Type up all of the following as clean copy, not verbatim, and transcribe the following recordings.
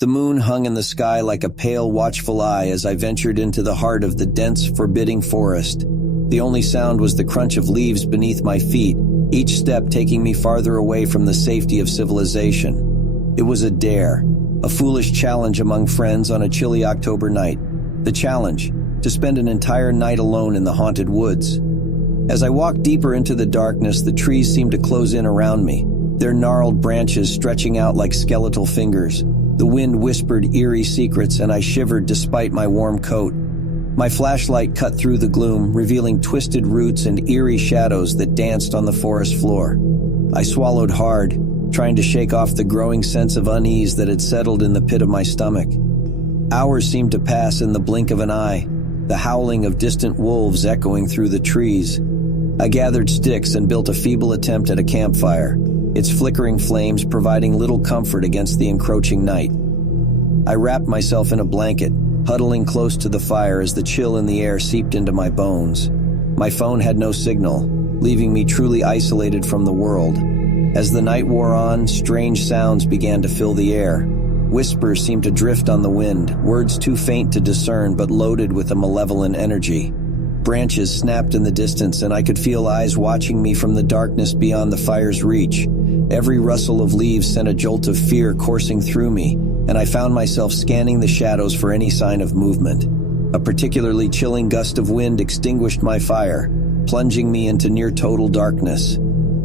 The moon hung in the sky like a pale, watchful eye as I ventured into the heart of the dense, forbidding forest. The only sound was the crunch of leaves beneath my feet, each step taking me farther away from the safety of civilization. It was a dare, a foolish challenge among friends on a chilly October night. The challenge, to spend an entire night alone in the haunted woods. As I walked deeper into the darkness, the trees seemed to close in around me, their gnarled branches stretching out like skeletal fingers. The wind whispered eerie secrets, and I shivered despite my warm coat. My flashlight cut through the gloom, revealing twisted roots and eerie shadows that danced on the forest floor. I swallowed hard, trying to shake off the growing sense of unease that had settled in the pit of my stomach. Hours seemed to pass in the blink of an eye, the howling of distant wolves echoing through the trees. I gathered sticks and built a feeble attempt at a campfire, its flickering flames providing little comfort against the encroaching night. I wrapped myself in a blanket, huddling close to the fire as the chill in the air seeped into my bones. My phone had no signal, leaving me truly isolated from the world. As the night wore on, strange sounds began to fill the air. Whispers seemed to drift on the wind, words too faint to discern but loaded with a malevolent energy. Branches snapped in the distance, and I could feel eyes watching me from the darkness beyond the fire's reach. Every rustle of leaves sent a jolt of fear coursing through me, and I found myself scanning the shadows for any sign of movement. A particularly chilling gust of wind extinguished my fire, plunging me into near-total darkness.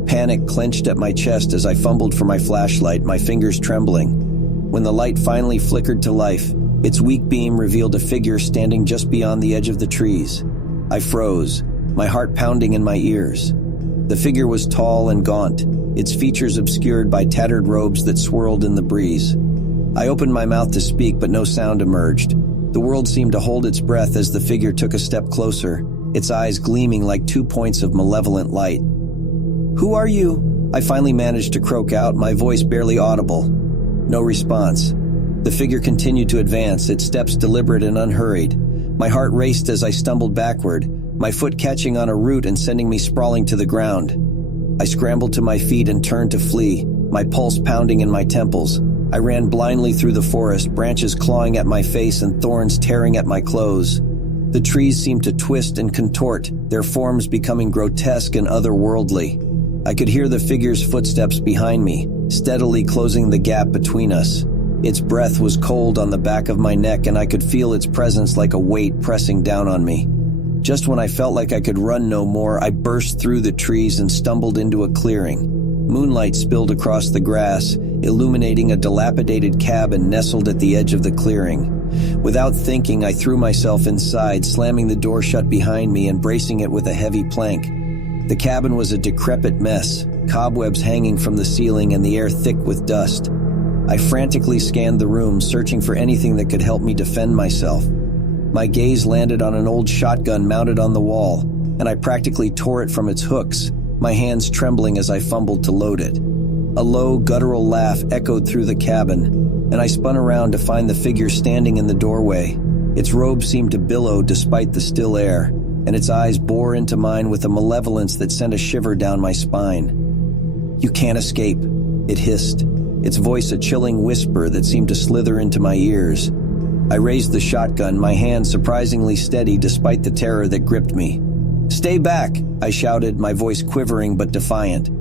Panic clenched at my chest as I fumbled for my flashlight, my fingers trembling. When the light finally flickered to life, its weak beam revealed a figure standing just beyond the edge of the trees. I froze, my heart pounding in my ears. The figure was tall and gaunt, its features obscured by tattered robes that swirled in the breeze. I opened my mouth to speak, but no sound emerged. The world seemed to hold its breath as the figure took a step closer, its eyes gleaming like 2 points of malevolent light. "Who are you?" I finally managed to croak out, my voice barely audible. No response. The figure continued to advance, its steps deliberate and unhurried. My heart raced as I stumbled backward, my foot catching on a root and sending me sprawling to the ground. I scrambled to my feet and turned to flee, my pulse pounding in my temples. I ran blindly through the forest, branches clawing at my face and thorns tearing at my clothes. The trees seemed to twist and contort, their forms becoming grotesque and otherworldly. I could hear the figure's footsteps behind me, steadily closing the gap between us. Its breath was cold on the back of my neck, and I could feel its presence like a weight pressing down on me. Just when I felt like I could run no more, I burst through the trees and stumbled into a clearing. Moonlight spilled across the grass, illuminating a dilapidated cabin nestled at the edge of the clearing. Without thinking, I threw myself inside, slamming the door shut behind me and bracing it with a heavy plank. The cabin was a decrepit mess, cobwebs hanging from the ceiling and the air thick with dust. I frantically scanned the room, searching for anything that could help me defend myself. My gaze landed on an old shotgun mounted on the wall, and I practically tore it from its hooks, my hands trembling as I fumbled to load it. A low, guttural laugh echoed through the cabin, and I spun around to find the figure standing in the doorway. Its robe seemed to billow despite the still air, and its eyes bore into mine with a malevolence that sent a shiver down my spine. "You can't escape," it hissed, its voice a chilling whisper that seemed to slither into my ears. I raised the shotgun, my hand surprisingly steady despite the terror that gripped me. "Stay back," I shouted, my voice quivering but defiant.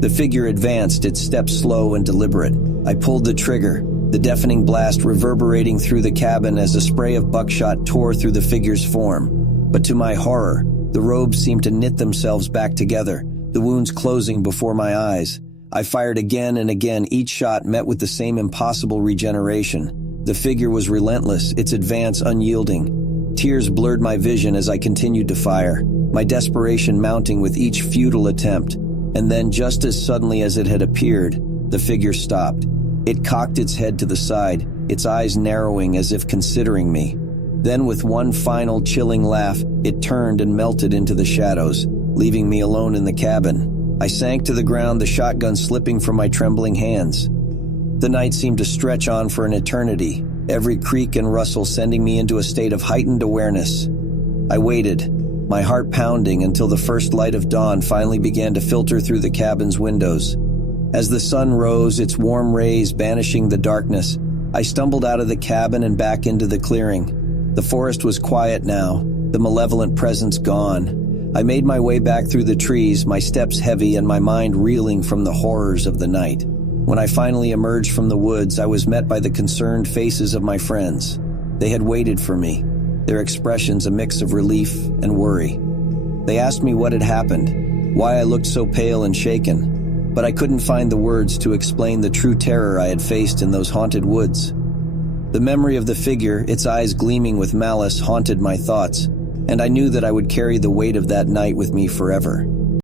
The figure advanced, its steps slow and deliberate. I pulled the trigger, the deafening blast reverberating through the cabin as a spray of buckshot tore through the figure's form. But to my horror, the robes seemed to knit themselves back together, the wounds closing before my eyes. I fired again and again, each shot met with the same impossible regeneration. The figure was relentless, its advance unyielding. Tears blurred my vision as I continued to fire, my desperation mounting with each futile attempt. And then, just as suddenly as it had appeared, the figure stopped. It cocked its head to the side, its eyes narrowing as if considering me. Then, with one final chilling laugh, it turned and melted into the shadows, leaving me alone in the cabin. I sank to the ground, the shotgun slipping from my trembling hands. The night seemed to stretch on for an eternity, every creak and rustle sending me into a state of heightened awareness. I waited, my heart pounding, until the first light of dawn finally began to filter through the cabin's windows. As the sun rose, its warm rays banishing the darkness, I stumbled out of the cabin and back into the clearing. The forest was quiet now, the malevolent presence gone. I made my way back through the trees, my steps heavy and my mind reeling from the horrors of the night. When I finally emerged from the woods, I was met by the concerned faces of my friends. They had waited for me, their expressions a mix of relief and worry. They asked me what had happened, why I looked so pale and shaken, but I couldn't find the words to explain the true terror I had faced in those haunted woods. The memory of the figure, its eyes gleaming with malice, haunted my thoughts, and I knew that I would carry the weight of that night with me forever.